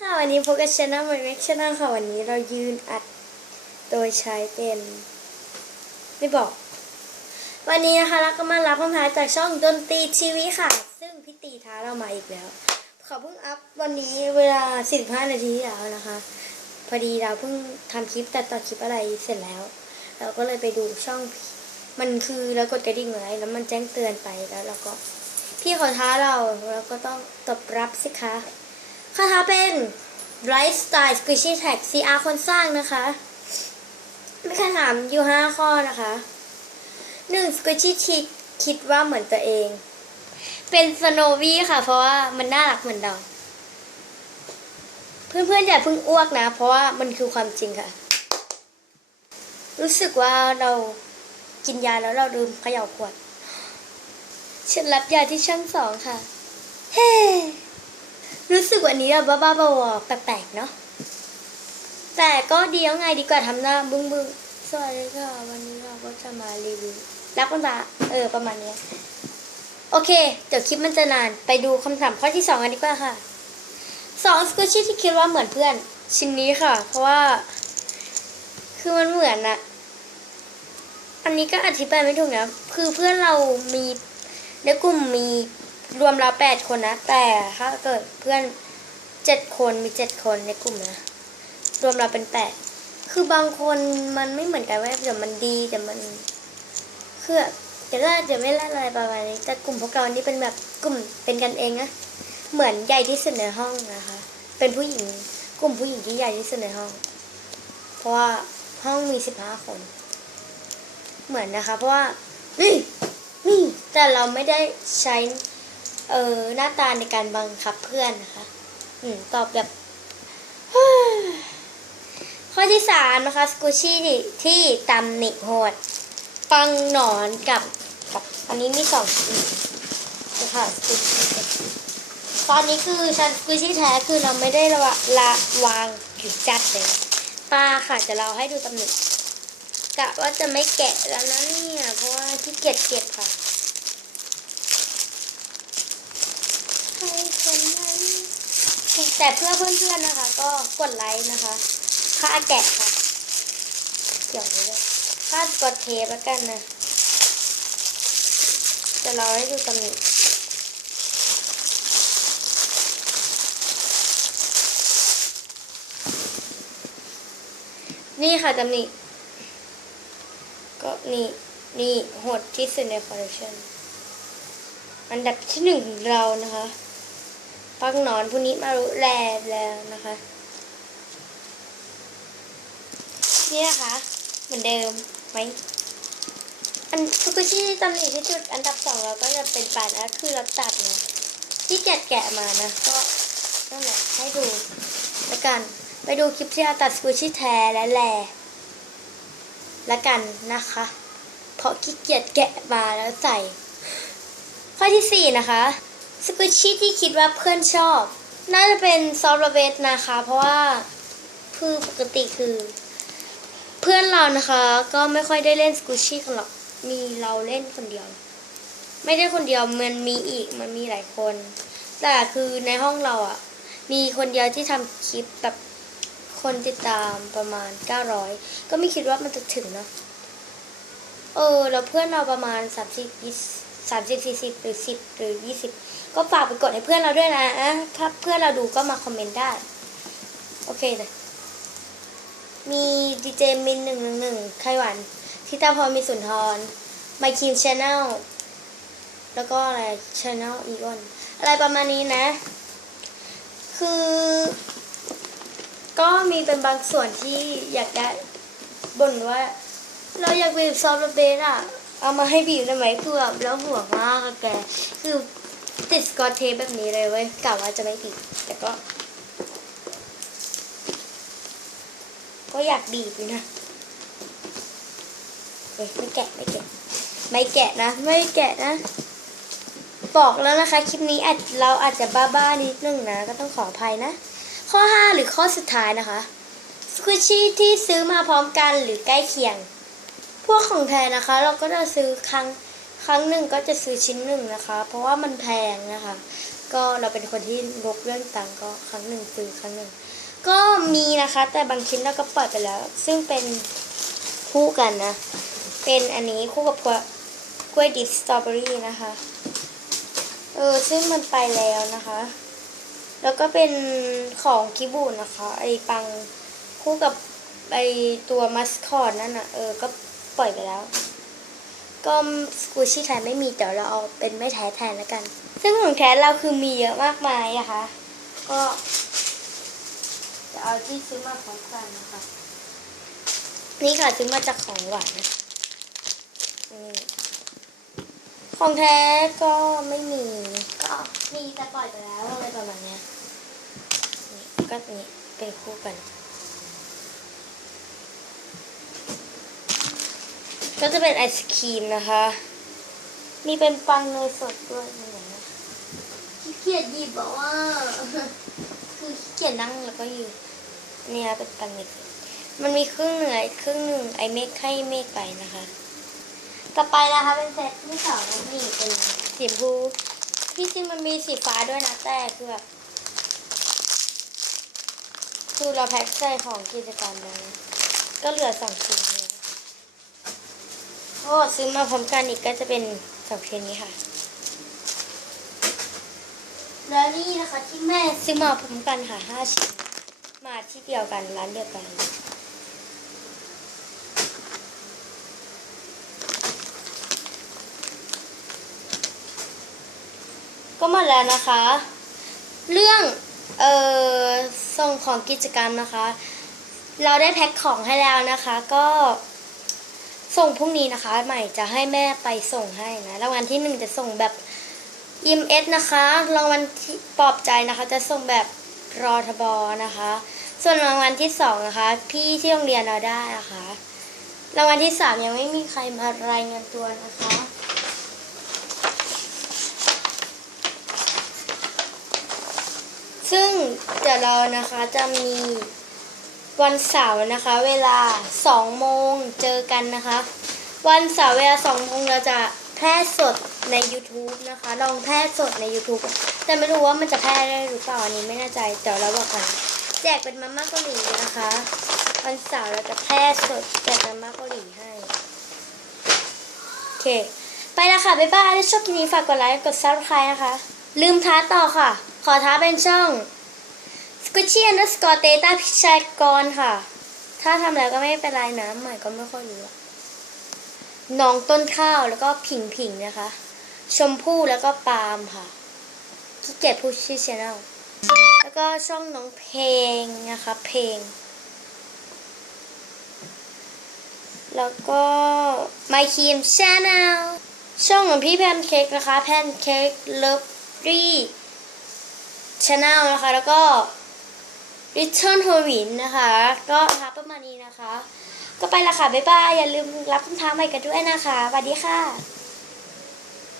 ค่ะวันนี้พบกับช anel ใหม่แม็กช anel ค่ะวันนี้เรายืนอัดโดยใช้เป็นไม่บอกวันนี้นะคะเราก็มารับคำท้าจากช่องดนตรีทีวีค่ะซึ่งพี่ตีท้าเรามาอีกแล้วเขาเพิ่งอัพวันนี้เวลา45 นาทีที่แล้วนะคะพอดีเราเพิ่งทำคลิปตัดต่อคลิปอะไรเสร็จแล้วเราก็เลยไปดูช่องมันคือเรากดกระดิ่งไว้แล้วมันแจ้งเตือนไปแล้วเราก็พี่เขาท้าเราก็ต้องตอบรับสิคะคาถาเป็น Lifestyle Squishy Tag CR คนสร้างนะคะมีคำถามอยู่5 ข้อนะคะ1 Squishy Chick คิดว่าเหมือนตัวเองเป็นสโนวี่ค่ะเพราะว่ามันน่ารักเหมือนเราเพื่อนๆอย่าเพิ่งอ้วกนะเพราะว่ามันคือความจริงค่ะรู้สึกว่าเรากินยาแล้วเราลืมเขย่าขวดฉันรับยาที่ช่าง2ค่ะเฮ้รู้สึกวันนี้เราบ้าๆบอๆแปลกๆเนาะแต่ก็ดีแล้วไงดีกว่าทำหน้าบึ้งๆสวัสดีค่ะวันนี้เราก็จะมารีวิวรับกันตาประมาณนี้โอเคเดี๋ยวคลิปมันจะนานไปดูคำถามข้อที่2กันดีกว่าค่ะ2 สกูชี่ที่คิดว่าเหมือนเพื่อนชิ้นนี้ค่ะเพราะว่าคือมันเหมือนอะอันนี้ก็อธิบายไม่ถูกนะคือเพื่อนเรามีในกลุ่มมีรวมเรา8 คนนะแต่ถ้าเกิดเพื่อน7 คนมี7 คนในกลุ่มนะรวมเราเป็น8คือบางคนมันไม่เหมือนกันว่าเดี๋ยวมันดีแต่มันคือจะไม่ละลายประมาณนี้แต่กลุ่มพวกเรานี่เป็นแบบกลุ่มเป็นกันเองนะเหมือนใหญ่ที่สุดในห้องนะคะเป็นผู้หญิงกลุ่มผู้หญิงที่ใหญ่ที่สุดในห้องเพราะว่าห้องมี15 คนเหมือนนะคะเพราะว่านี่แต่เราไม่ได้ใช้หน้าตาในการบังคับเพื่อนนะคะตอบแบบข้อที่3นะคะสกูชี่ที่ตำหนิโหดปังหนอนกับอันนี้มี2สีนะคะสกูชี่ตอนนี้คือชันสกูชี่แท้คือเราไม่ได้ละวางอยู่จัดเลยป้าค่ะจะเราให้ดูตำหนิกะว่าจะไม่แกะแล้วนะเนี่ยเพราะว่าที่เก็บค่ะให้คนนั้นแต่เพื่อนๆนะคะก็กดไลค์นะคะค่าแกะค่ะเกี่ยวเลยค่ากดเทปแล้วกันนะจะเราให้ดูตำหนินี่ค่ะตำหนิก็นี่โหดที่สุดในคอลเลคชันอันดับที่1ของเรานะคะปังหนอนผู้นี้มารุแลแล้วนะคะนี่นะคะเหมือนเดิมไหมอันฟุกุชิตำหนิที่สุดอันดับ2เราก็จะเป็นปานนะคือเราตัดนะที่แกะมานะก็นั่นแหละให้ดูแล้วกันไปดูคลิปที่เราตัดฟุกุชิแท้และแลแล้วกันนะคะเพราะขี้เกียจแกะมาแล้วใส่ข้อที่4นะคะสกูชี่ที่คิดว่าเพื่อนชอบน่าจะเป็นซอฟต์เวทนะคะเพราะว่าคือปกติคือเพื่อนเรานะคะก็ไม่ค่อยได้เล่นสกูชี่กันหรอกมีเราเล่นคนเดียวไม่ได้คนเดียวมันมีหลายคนแต่คือในห้องเราอ่ะมีคนเดียวที่ทำคลิปแบบคนติดตามประมาณ900ก็ไม่คิดว่ามันจะถึงนะแล้วเพื่อนเราประมาณ30 40หรือ10หรือ20ก็ฝากไปกดให้เพื่อนเราด้วยนะถ้าเพื่อนเราดูก็มาคอมเมนต์ได้โอเคเลยมีดีเจมิน111ไขหวันทิตาพรมีสุนทรไมคิวชาแนลแล้วก็อะไรชาแนลอีออนอะไรประมาณนี้นะคือก็มีเป็นบางส่วนที่อยากได้บ่นว่าเราอยากบีบซอฟต์เบสอ่ะเอามาให้บีบได้ไหมคือแบบแล้วห่วงมากอะแกคือติดสกอตเทปแบบนี้เลยเว้ยกะว่าจะไม่บีบแต่ก็อยากบีบอยู่นะไม่แกะนะบอกแล้วนะคะคลิปนี้เราอาจจะบ้านิดนึงนะก็ต้องขออภัยนะข้อ5หรือข้อสุดท้ายนะคะสควิชชี่ที่ซื้อมาพร้อมกันหรือใกล้เคียงพวกของแท้นะคะเราก็จะซื้อครั้งหนึ่งก็จะซื้อชิ้นหนึ่งนะคะเพราะว่ามันแพงนะคะ ก็เราเป็นคนที่งกเรื่องตังค์ก็ครั้งหนึ่งซื้อครั้งหนึ่งก็มีนะคะ แต่บางชิ้นเราก็ปล่อยไปแล้ว ซึ่งเป็นคู่กันนะ เป็นอันนี้คู่กับกล้วยดิบสตรอเบอรี่นะคะซึ่งมันไปแล้วนะคะ แล้วก็เป็นของคิบูนะคะไอปังคู่กับไอตัวมัสคอตนั่นน่ะก็ปล่อยไปแล้ว ก็สกูชี่แท้ไม่มีแต่เราเอาเป็นไม่แท้แทนแล้วกัน ซึ่งของแท้เราคือมีเยอะมากมายนะคะก็จะเอาที่ซื้อมาพร้อมกันนะคะนี่ค่ะซื้อมาจากของหวานนี่ของแท้ก็ไม่มีก็มีแต่ปล่อยไปแล้วอะไรประมาณนี้นี่ก็นี่เป็นคู่กันก็จะเป็นไอศครีมนะคะมีเป็นปังเนยสดด้วยนี่นะขี้เกียจหยิบบอกว่าคือขี้เกียจนั่งแล้วก็ยืนเนี่ยเป็นปังเนยสดมันมีครึ่งหนึ่งไอเมฆให้เมฆไปนะคะต่อไปนะคะเป็นเซตที่สองนี่เป็นสีชมพูที่จริงมันมีสีฟ้าด้วยนะแต่คือแบบคือเราแพ็คใส่ของกิจกรรมมาก็เหลือ2 ชิ้นเลยก็ซื้อมาพร้อมกันอีกก็จะเป็น2 ชิ้นนี้ค่ะแล้วนี่นะคะที่แม่ซื้อมาพร้อมกันค่ะ5 ชิ้นมาที่เดียวกันร้านเดียวกันก็หมดแล้วนะคะเรื่องส่งของกิจกรรมนะคะเราได้แพ็คของให้แล้วนะคะก็ส่งพรุ่งนี้นะคะใหม่จะให้แม่ไปส่งให้นะรางวัลที่1จะส่งแบบ EMS นะคะรางวัลที่ปลอบใจนะคะจะส่งแบบรอทบนะคะส่วนรางวัลที่2นะคะพี่ที่โรงเรียนเราได้นะคะรางวัลที่3ยังไม่มีใครมารายงานตัวนะคะซึ่งเดี๋ยวเรานะคะจะมีวันเสาร์นะคะเวลา2 โมงเจอกันนะคะวันเสาร์เวลา2 โมงเราจะแพร่สดใน YouTube นะคะลองแพร่สดใน YouTube แต่ไม่รู้ว่ามันจะแพร่ได้หรือเปล่าอันนี้ไม่แน่ใจเดี๋ยวเราบอกกันแจกเป็นมาม่าเกาหลีนะคะวันเสาร์เราจะแพร่สดแจกมาม่าเกาหลีให้โอเคไปแล้วค่ะบ๊ายบายถ้าชอบคลิปนี้ฝากกดไลค์กด Subscribe นะคะลืมท้าต่อค่ะขอท้าเป็นช่องSquishy_Theta พิชัยกรค่ะถ้าทำแล้วก็ไม่เป็นไรนะใหม่ก็ไม่ค่อยรู้น้องต้นข้าวแล้วก็ผิงนะคะชมพู่แล้วก็ปาล์มค่ะขี้เกียจพูดชื่อชาแนลแล้วก็ช่องน้องเพลงนะคะเพลงแล้วก็ My Kim Channel ช่องของพี่แพนเค้กนะคะแพนเค้กเลิฟรี่ชาแนลนะคะแล้วก็Return h o r i n นะคะก็ประมาณนี้นะคะก็ไปละค่ะบ๊ายบายอย่าลืมรับคำถามใหม่กันด้วยนะคะสวัสดีค่ะ